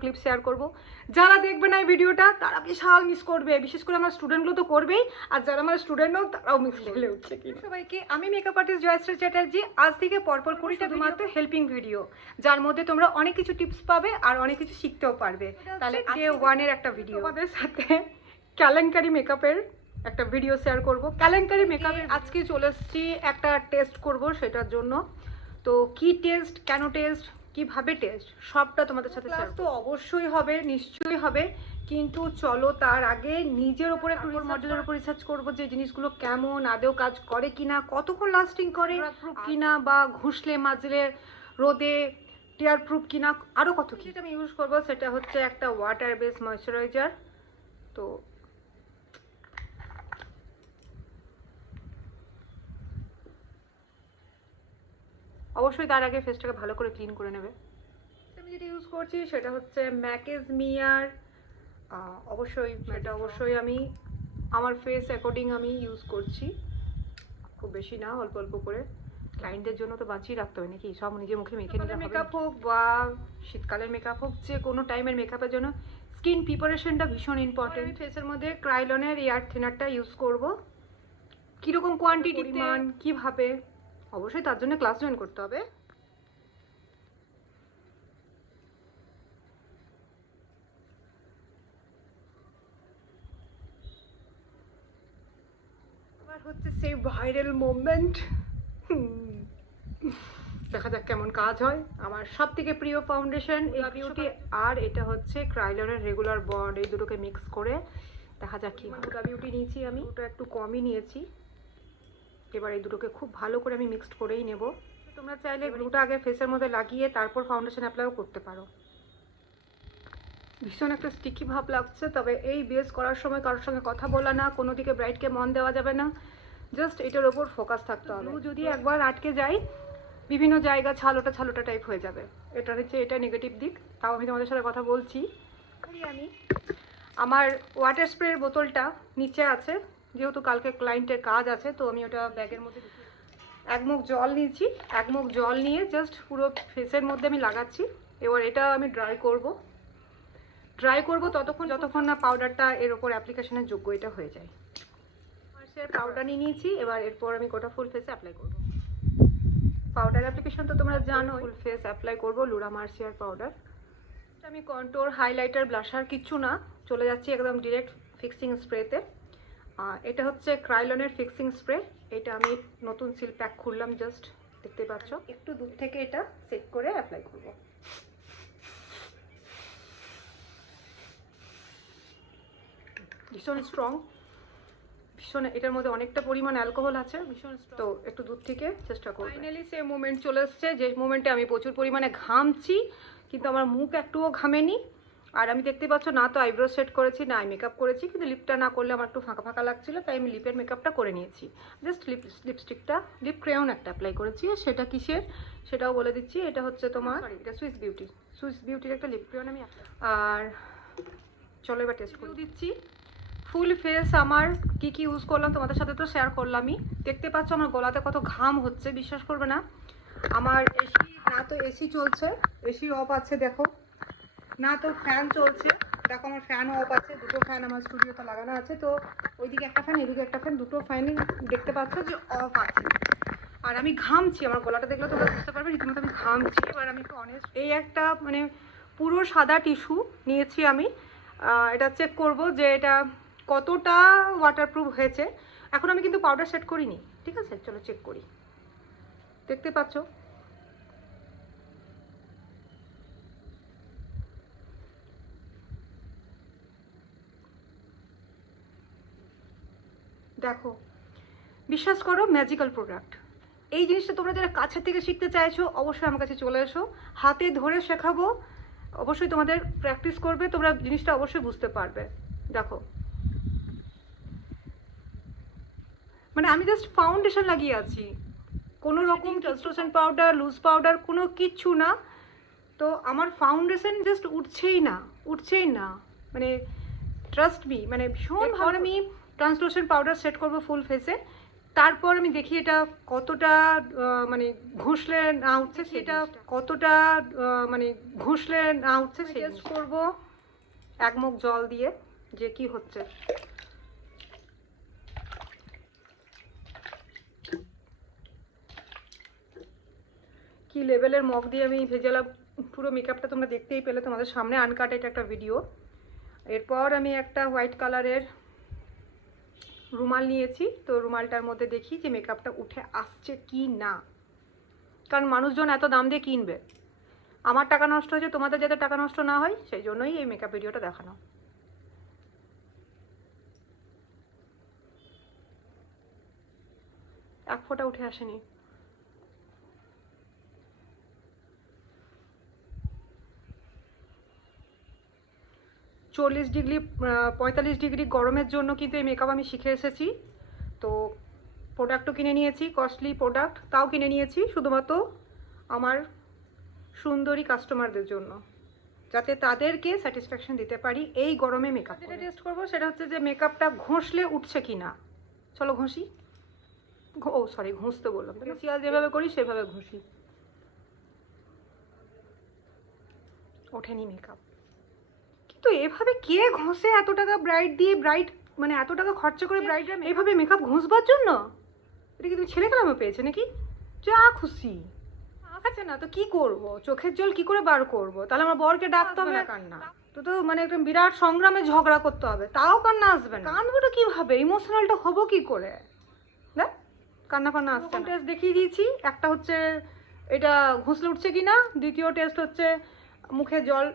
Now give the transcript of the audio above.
Clip share করব। যারা দেখবে না এই ভিডিওটা তারা বিশাল মিস করবে, বিশেষ করে আমার স্টুডেন্টগুলো তো করবেই, আর যারা আমার স্টুডেন্ট নয় তারাও মিস খেলে উঠছে কি। সবাইকে আমি মেকআপ আর্টিস্ট জয়শ্রী চ্যাটার্জি। আজ থেকে পরপর 20টা মাত্র হেল্পিং ভিডিও, যার মধ্যে তোমরা অনেক কিছু টিপস পাবে আর অনেক কিছু শিখতেও পারবে। তাহলে ডে 1 এর একটা ভিডিও আমাদের সাথে কেলেঙ্কারি মেকআপের একটা ভিডিও শেয়ার করব। কেলেঙ্কারি মেকআপে আজকে চলে এসেছি একটা টেস্ট করব, সেটার জন্য। তো কি টেস্ট, কেন টেস্ট, কিভাবে টেস্ট, সবটা তোমাদের সাথে শেয়ার তো অবশ্যই হবে, নিশ্চয়ই হবে। কিন্তু চলো তার আগে নিজের ওপরে একটু মডেলের উপর রিসার্চ করবো যে জিনিসগুলো কেমন, আদেও কাজ করে কিনা, কতক্ষণ লাস্টিং করে কিনা, বা ঘুষলে মাজলে রোদে টিয়ার প্রুফ কিনা, আরও কত কি আমি ইউজ করবো। সেটা হচ্ছে একটা ওয়াটার বেস ময়শ্চারাইজার। তো অবশ্যই তার আগে ফেসটাকে ভালো করে ক্লিন করে নেবে। আমি যেটা ইউজ করছি সেটা হচ্ছে ম্যাকেজ মিয়ার। অবশ্যই আমি আমার ফেস অ্যাকর্ডিং আমি ইউজ করছি, খুব বেশি না, অল্প অল্প করে। ক্লায়েন্টদের জন্য তো বাঁচিয়ে রাখতে হবে নাকি, সব নিজে মুখে মেখে নিলে মেকআপ হোক বা শীতকালের মেকআপ হোক, যে কোনো টাইমের মেকআপের জন্য স্কিন প্রিপারেশনটা ভীষণ ইম্পর্টেন্ট। ফেসের মধ্যে ক্রাইলনের এয়ার থিনারটা ইউজ করব। কীরকম কোয়ান্টিটি, পরিমাণ, কীভাবে, অবশ্যই তার জন্য ক্লাস জয়েন করতে হবে। এবার হচ্ছে সেই ভাইরাল মোমেন্ট, দেখা যাক কেমন কাজ হয়। আমার সব থেকে প্রিয় ফাউন্ডেশন এই বিউটি, আর এটা হচ্ছে ক্রাইলনের রেগুলার বন্ড। এই দুটোকে মিক্স করে দেখা যাক কি। হুডা বিউটি নিয়েছি আমি, ওটা একটু কমই নিয়েছি। এবার এই দুটোকে খুব ভালো করে আমি মিক্সড করেই নেব। তোমরা চাইলে গ্লুটা আগে ফেসের মধ্যে লাগিয়ে তারপর ফাউন্ডেশন অ্যাপ্লাইও করতে পারো। ভীষণ একটা স্টিকি ভাব লাগছে, তবে এই বেস করার সময় কারোর সঙ্গে কথা বলা না, কোনো দিকে ব্রাইটকে মন দেওয়া যাবে না, জাস্ট এটার ওপর ফোকাস থাকতে হবে। যদি একবার আটকে যায় বিভিন্ন জায়গা ছালোটা ছালোটা টাইপ হয়ে যাবে, এটা হচ্ছে এটা নেগেটিভ দিক। তাও আমি তোমাদের সাথে কথা বলছি। আমি আমার ওয়াটার স্প্রের বোতলটা নিচে আছে, যেহেতু কালকে ক্লায়েন্টের কাজ আছে, তো আমি ওটা ব্যাগের মধ্যে এক মুখ জল নিয়েছি। এক মুখ জল নিয়ে জাস্ট পুরো ফেসের মধ্যে আমি লাগাচ্ছি। এবার এটা আমি ড্রাই করব যতক্ষণ না পাউডারটা এর ওপর অ্যাপ্লিকেশনের যোগ্য এটা হয়ে যায়। মার্সিয়ার পাউডার নিয়ে নিয়েছি, এবার এরপর আমি গোটা ফুল ফেসে অ্যাপ্লাই করব। পাউডার অ্যাপ্লিকেশন তো তোমরা জানো, ফুল ফেস অ্যাপ্লাই করব লুরা মার্সিয়ার পাউডার। আমি কন্ট্রোর, হাইলাইটার, ব্লাশার কিচ্ছু না, চলে যাচ্ছি একদম ডিরেক্ট ফিক্সিং স্প্রেতে। এটা হচ্ছে ক্রাইলনের ফিক্সিং স্প্রে। এটা আমি নতুন সিল প্যাক খুললাম, জাস্ট দেখতে পাচ্ছ। একটু দূর থেকে এটা সেট করে অ্যাপ্লাই করব। ভীষণ স্ট্রং, ভীষণ, এটার মধ্যে অনেকটা পরিমাণ অ্যালকোহল আছে, ভীষণ। তো একটু দূর থেকে চেষ্টা করব। ফাইনালি সে মোমেন্ট চলে এসছে, যে মোমেন্টে আমি প্রচুর পরিমাণে ঘামছি, কিন্তু আমার মুখ একটুও ঘামেনি। আর আমি দেখতে পাচ্ছ না তো আইব্রো সেট করেছি, না আই মেকআপ করেছি, কিন্তু লিপটা না করলে আমার একটু ফাঁকা ফাঁকা লাগছিলো, তাই আমি লিপের মেকআপটা করে নিয়েছি। জাস্ট লিপস্টিকটা, লিপ ক্রেয়ন একটা অ্যাপ্লাই করেছি। সেটা কিসের সেটাও বলে দিচ্ছি। এটা হচ্ছে তোমার, এটা সুইস বিউটির একটা লিপ ক্রেয়ন আমি। আর চলো এবার টেস্ট করে দিচ্ছি। ফুল ফেস আমার কি কি ইউজ করলাম তোমাদের সাথে তো শেয়ার করলামই। দেখতে পাচ্ছ আমার গলাতে কত ঘাম হচ্ছে, বিশ্বাস করবে না। আমার এসি না তো এসি চলছে, এসি অফ আছে দেখো, না তো ফ্যান চলছে, দেখো আমার ফ্যানও অফ আছে। দুটো ফ্যান আমার স্টুডিওতে লাগানো আছে, তো ওইদিকে একটা ফ্যান, এদিকে একটা ফ্যান, দুটো ফ্যানই দেখতে পাচ্ছ যে অফ আছে। আর আমি ঘামছি, আমার গলাটা দেখলে তোমরা বুঝতে পারবে রীতিমতো আমি ঘামছি। এবার আমি একটু অনেস্ট, এই একটা মানে পুরো সাদা টিস্যু নিয়েছি আমি। এটা চেক করব যে এটা কতটা ওয়াটারপ্রুফ হয়েছে। এখন আমি কিন্তু পাউডার সেট করিনি, ঠিক আছে, চলো চেক করি। দেখতে পাচ্ছ দেখো, বিশ্বাস করো ম্যাজিক্যাল প্রোডাক্ট। এই জিনিসটা তোমরা যারা কাছের থেকে শিখতে চাইছো অবশ্যই আমার কাছে চলে এসো, হাতে ধরে শেখাবো। অবশ্যই তোমাদের প্র্যাকটিস করবে, তোমরা জিনিসটা অবশ্যই বুঝতে পারবে। দেখো মানে আমি জাস্ট ফাউন্ডেশন লাগিয়ে আছি, কোনো রকম ট্রান্সলুসেন্ট পাউডার, লুজ পাউডার কোনো কিচ্ছু না। তো আমার ফাউন্ডেশন জাস্ট উঠছেই না, মানে ট্রাস্ট মি, মানে ভীষণ ভালো। আমি ট্রান্সলুসেন্ট পাউডার সেট করবো ফুল ফেসে, তারপর আমি দেখি এটা কতটা মানে ঘষলে না উঠছে, সেটা কতটা মানে ঘষলে না উঠছে সেই টেস্ট করবো এক মুখ জল দিয়ে যে কি হচ্ছে। কি লেভেলের মগ দিয়ে আমি ভেজালাম, পুরো মেকআপটা তোমরা দেখতেই পেলে তোমাদের সামনে, আনকাট এটা একটা ভিডিও। এরপর আমি একটা হোয়াইট কালারের রুমাল নিয়েছি, তো রুমালটার মধ্যে দেখি যে মেকআপটা উঠে আসছে কি না, কারণ মানুষজন এত দাম দিয়ে কিনবে, আমার টাকা নষ্ট হয়েছে, তোমাদের যাতে টাকা নষ্ট না হয় সেই জন্যই এই মেকআপ ভিডিওটা দেখানো। এক ফোঁটা উঠে আসেনি। 40 ডিগ্রি 45 ডিগ্রি গরমের জন্য কিন্তু এই মেকআপ আমি শিখে এসেছি। তো প্রোডাক্টও কিনে নিয়েছি, কস্টলি প্রোডাক্ট তাও কিনে নিয়েছি শুধুমাত্র আমার সুন্দরী কাস্টমারদের জন্য, যাতে তাদেরকে স্যাটিসফ্যাকশন দিতে পারি এই গরমে মেকআপ। যেটা টেস্ট করবো সেটা হচ্ছে যে মেকআপটা ঘষলে উঠছে কি না। চলো ঘষি। ও সরি, ঘষতে বললাম, ফেসিয়াল যেভাবে করি সেভাবে ঘষি। ওঠেনি মেকআপ। কিন্তু এভাবে কে ঘষে এত টাকা ব্রাইট দিয়ে, ব্রাইট মানে এত টাকা খরচা করে ব্রাইডরা এভাবে মেকআপ ঘষবার জন্য? এটা কি তুমি ছেলে কালামে পেয়েছে নাকি? যা খুশি। আচ্ছা না তো কি করব, চোখের জল কি করে বার করব? তাহলে আমার বরকে ডাকতে হবে না কান্না, তো মানে একদম বিরাট সংগ্রামে ঝগড়া করতে হবে, তাও কান্না আসবে না। কাঁদবোটা কিভাবে, ইমোশনালটা হবো কি করে? দেখ কান্না ফান্না আসছে না। টেস্ট দেখিয়ে দিয়েছি, একটা হচ্ছে এটা ঘষলে উঠছে কি না, দ্বিতীয় টেস্ট হচ্ছে মুখে জল